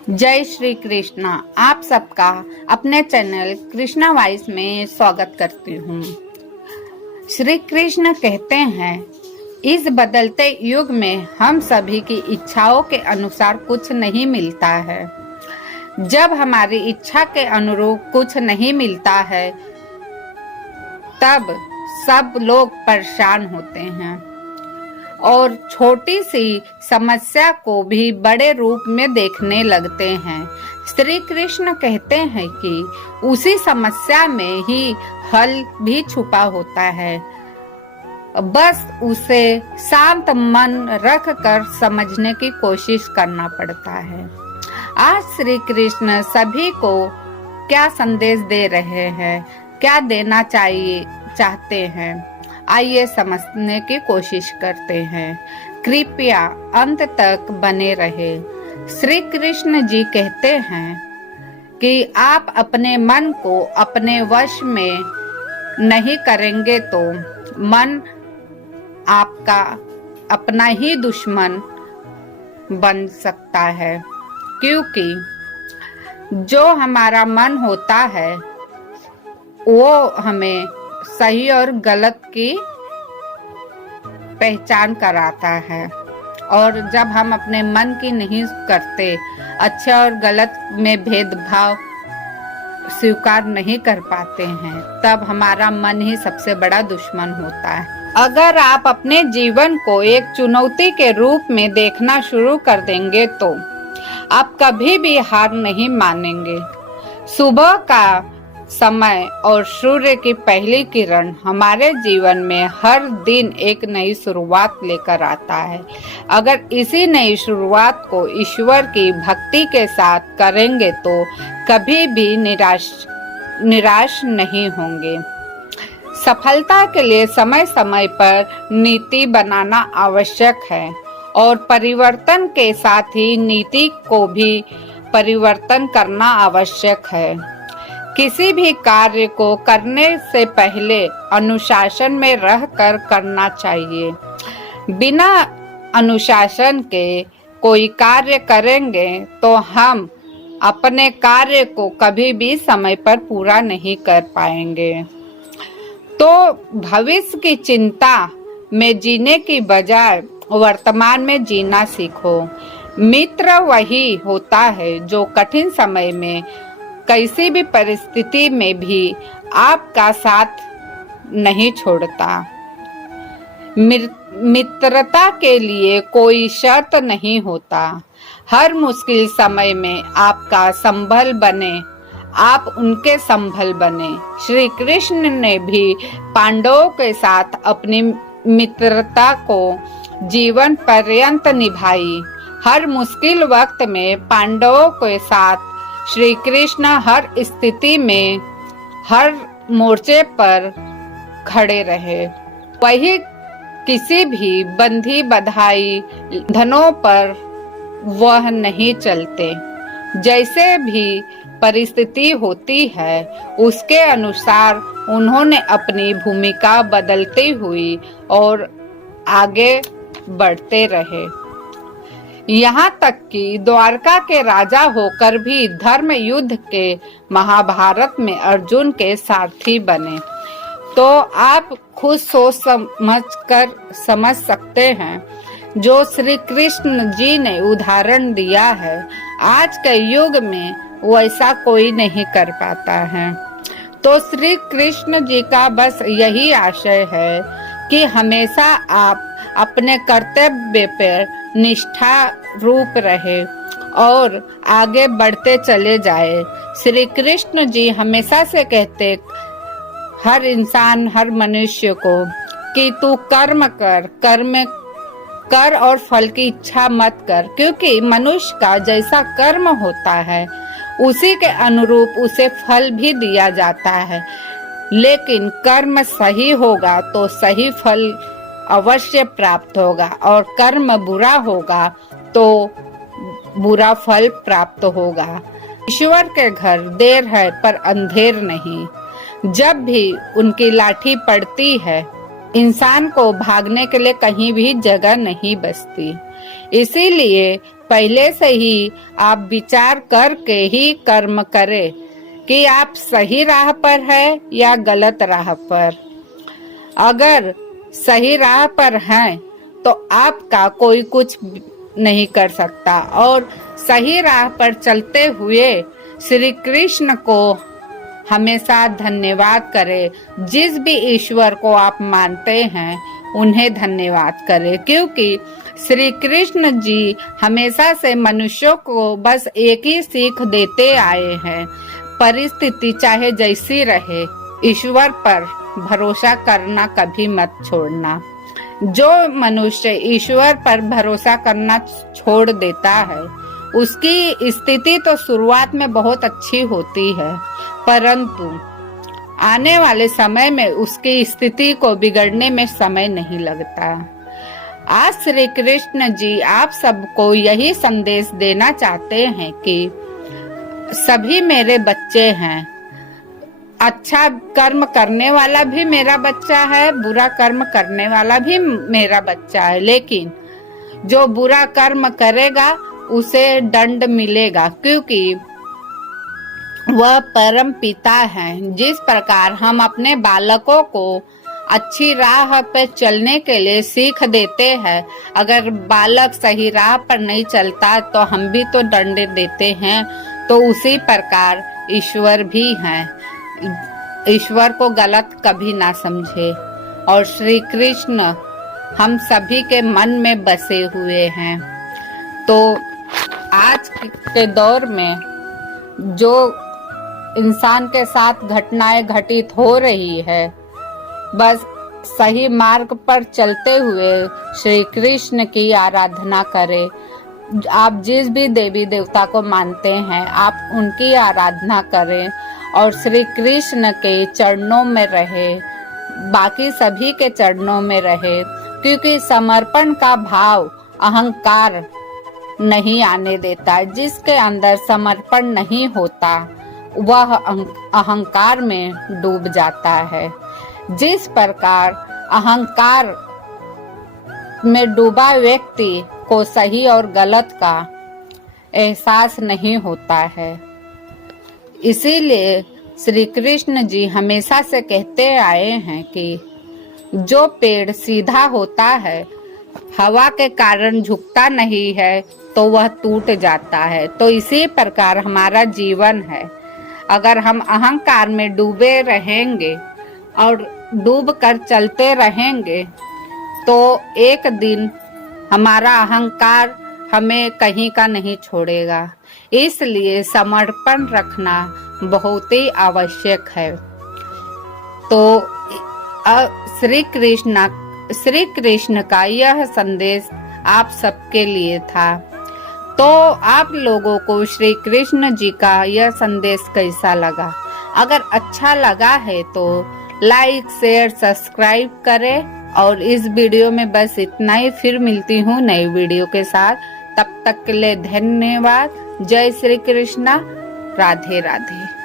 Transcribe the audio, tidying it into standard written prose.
जय श्री कृष्णा। आप सबका अपने चैनल कृष्णा वॉइस में स्वागत करती हूँ। श्री कृष्ण कहते हैं, इस बदलते युग में हम सभी की इच्छाओं के अनुसार कुछ नहीं मिलता है। जब हमारी इच्छा के अनुरूप कुछ नहीं मिलता है तब सब लोग परेशान होते हैं और छोटी सी समस्या को भी बड़े रूप में देखने लगते हैं। श्री कृष्ण कहते हैं कि उसी समस्या में ही हल भी छुपा होता है, बस उसे शांत मन रख कर समझने की कोशिश करना पड़ता है। आज श्री कृष्ण सभी को क्या संदेश दे रहे हैं, क्या देना चाहते हैं, आइए समझने की कोशिश करते हैं। कृपया अंत तक बने रहे। श्री कृष्ण जी कहते हैं कि आप अपने मन को अपने वश में नहीं करेंगे तो मन आपका अपना ही दुश्मन बन सकता है, क्योंकि जो हमारा मन होता है वो हमें सही और गलत की पहचान कराता है, और जब हम अपने मन की नहीं करते, अच्छा और गलत में भेदभाव स्वीकार नहीं कर पाते हैं, तब हमारा मन ही सबसे बड़ा दुश्मन होता है। अगर आप अपने जीवन को एक चुनौती के रूप में देखना शुरू कर देंगे तो आप कभी भी हार नहीं मानेंगे। सुबह का समय और सूर्य की पहली किरण हमारे जीवन में हर दिन एक नई शुरुआत लेकर आता है। अगर इसी नई शुरुआत को ईश्वर की भक्ति के साथ करेंगे तो कभी भी निराश नहीं होंगे। सफलता के लिए समय समय पर नीति बनाना आवश्यक है और परिवर्तन के साथ ही नीति को भी परिवर्तन करना आवश्यक है। किसी भी कार्य को करने से पहले अनुशासन में रहकर करना चाहिए। बिना अनुशासन के कोई कार्य करेंगे तो हम अपने कार्य को कभी भी समय पर पूरा नहीं कर पाएंगे। तो भविष्य की चिंता में जीने की बजाय वर्तमान में जीना सीखो। मित्र वही होता है जो कठिन समय में किसी भी परिस्थिति में भी आपका साथ नहीं छोड़ता। मित्रता के लिए कोई शर्त नहीं होता। हर मुश्किल समय में आपका संबल बने, आप उनके संबल बने। श्री कृष्ण ने भी पांडवों के साथ अपनी मित्रता को जीवन पर्यंत निभाई। हर मुश्किल वक्त में पांडवों के साथ श्री कृष्ण हर स्थिति में हर मोर्चे पर खड़े रहे। वही किसी भी बंधी बधाई धनों पर वह नहीं चलते। जैसे भी परिस्थिति होती है उसके अनुसार उन्होंने अपनी भूमिका बदलती हुई और आगे बढ़ते रहे। यहाँ तक कि द्वारका के राजा होकर भी धर्म युद्ध के महाभारत में अर्जुन के सारथी बने। तो आप खुद सोच समझ सकते हैं, जो श्री कृष्ण जी ने उदाहरण दिया है आज के युग में वैसा कोई नहीं कर पाता है। तो श्री कृष्ण जी का बस यही आशय है कि हमेशा आप अपने कर्तव्य पर निष्ठा रूप रहे और आगे बढ़ते चले जाए। श्री कृष्ण जी हमेशा से कहते हर इंसान, हर मनुष्य को कि तू कर्म कर और फल की इच्छा मत कर, क्योंकि मनुष्य का जैसा कर्म होता है उसी के अनुरूप उसे फल भी दिया जाता है। लेकिन कर्म सही होगा तो सही फल अवश्य प्राप्त होगा, और कर्म बुरा होगा तो बुरा फल प्राप्त होगा। ईश्वर के घर देर है पर अंधेर नहीं। जब भी उनकी लाठी पड़ती है इंसान को भागने के लिए कहीं भी जगह नहीं बचती। इसीलिए पहले से ही आप विचार करके ही कर्म करें कि आप सही राह पर है या गलत राह पर। अगर सही राह पर हैं तो आपका कोई कुछ नहीं कर सकता, और सही राह पर चलते हुए श्री कृष्ण को हमेशा धन्यवाद करें। जिस भी ईश्वर को आप मानते हैं उन्हें धन्यवाद करें, क्योंकि श्री कृष्ण जी हमेशा से मनुष्यों को बस एक ही सीख देते आए हैं, परिस्थिति चाहे जैसी रहे ईश्वर पर भरोसा करना कभी मत छोड़ना। जो मनुष्य ईश्वर पर भरोसा करना छोड़ देता है उसकी स्थिति तो शुरुआत में बहुत अच्छी होती है, परंतु आने वाले समय में उसकी स्थिति को बिगड़ने में समय नहीं लगता। आज श्री कृष्ण जी आप सबको यही संदेश देना चाहते हैं कि सभी मेरे बच्चे हैं। अच्छा कर्म करने वाला भी मेरा बच्चा है, बुरा कर्म करने वाला भी मेरा बच्चा है, लेकिन जो बुरा कर्म करेगा उसे दंड मिलेगा, क्योंकि वह परम पिता है। जिस प्रकार हम अपने बालकों को अच्छी राह पर चलने के लिए सीख देते हैं, अगर बालक सही राह पर नहीं चलता तो हम भी तो दंड देते हैं, तो उसी प्रकार ईश्वर भी हैं। ईश्वर को गलत कभी ना समझे, और श्री कृष्ण हम सभी के मन में बसे हुए हैं। तो आज के दौर में जो इंसान के साथ घटनाएं घटित हो रही है, बस सही मार्ग पर चलते हुए श्री कृष्ण की आराधना करें। आप जिस भी देवी देवता को मानते हैं आप उनकी आराधना करें और श्री कृष्ण के चरणों में रहे, बाकी सभी के चरणों में रहे, क्योंकि समर्पण का भाव अहंकार नहीं आने देता। जिसके अंदर समर्पण नहीं होता वह अहंकार में डूब जाता है। जिस प्रकार अहंकार में डूबा व्यक्ति को सही और गलत का एहसास नहीं होता है, इसीलिए श्री कृष्ण जी हमेशा से कहते आए हैं कि जो पेड़ सीधा होता है, हवा के कारण झुकता नहीं है, तो वह टूट जाता है। तो इसी प्रकार हमारा जीवन है। अगर हम अहंकार में डूबे रहेंगे और डूब कर चलते रहेंगे तो एक दिन हमारा अहंकार हमें कहीं का नहीं छोड़ेगा। इसलिए समर्पण रखना बहुत ही आवश्यक है। तो श्री कृष्ण का यह संदेश आप सबके लिए था। तो आप लोगों को श्री कृष्ण जी का यह संदेश कैसा लगा? अगर अच्छा लगा है तो लाइक शेयर सब्सक्राइब करें, और इस वीडियो में बस इतना ही। फिर मिलती हूँ नई वीडियो के साथ, तब तक के लिए धन्यवाद। जय श्री कृष्णा, राधे राधे।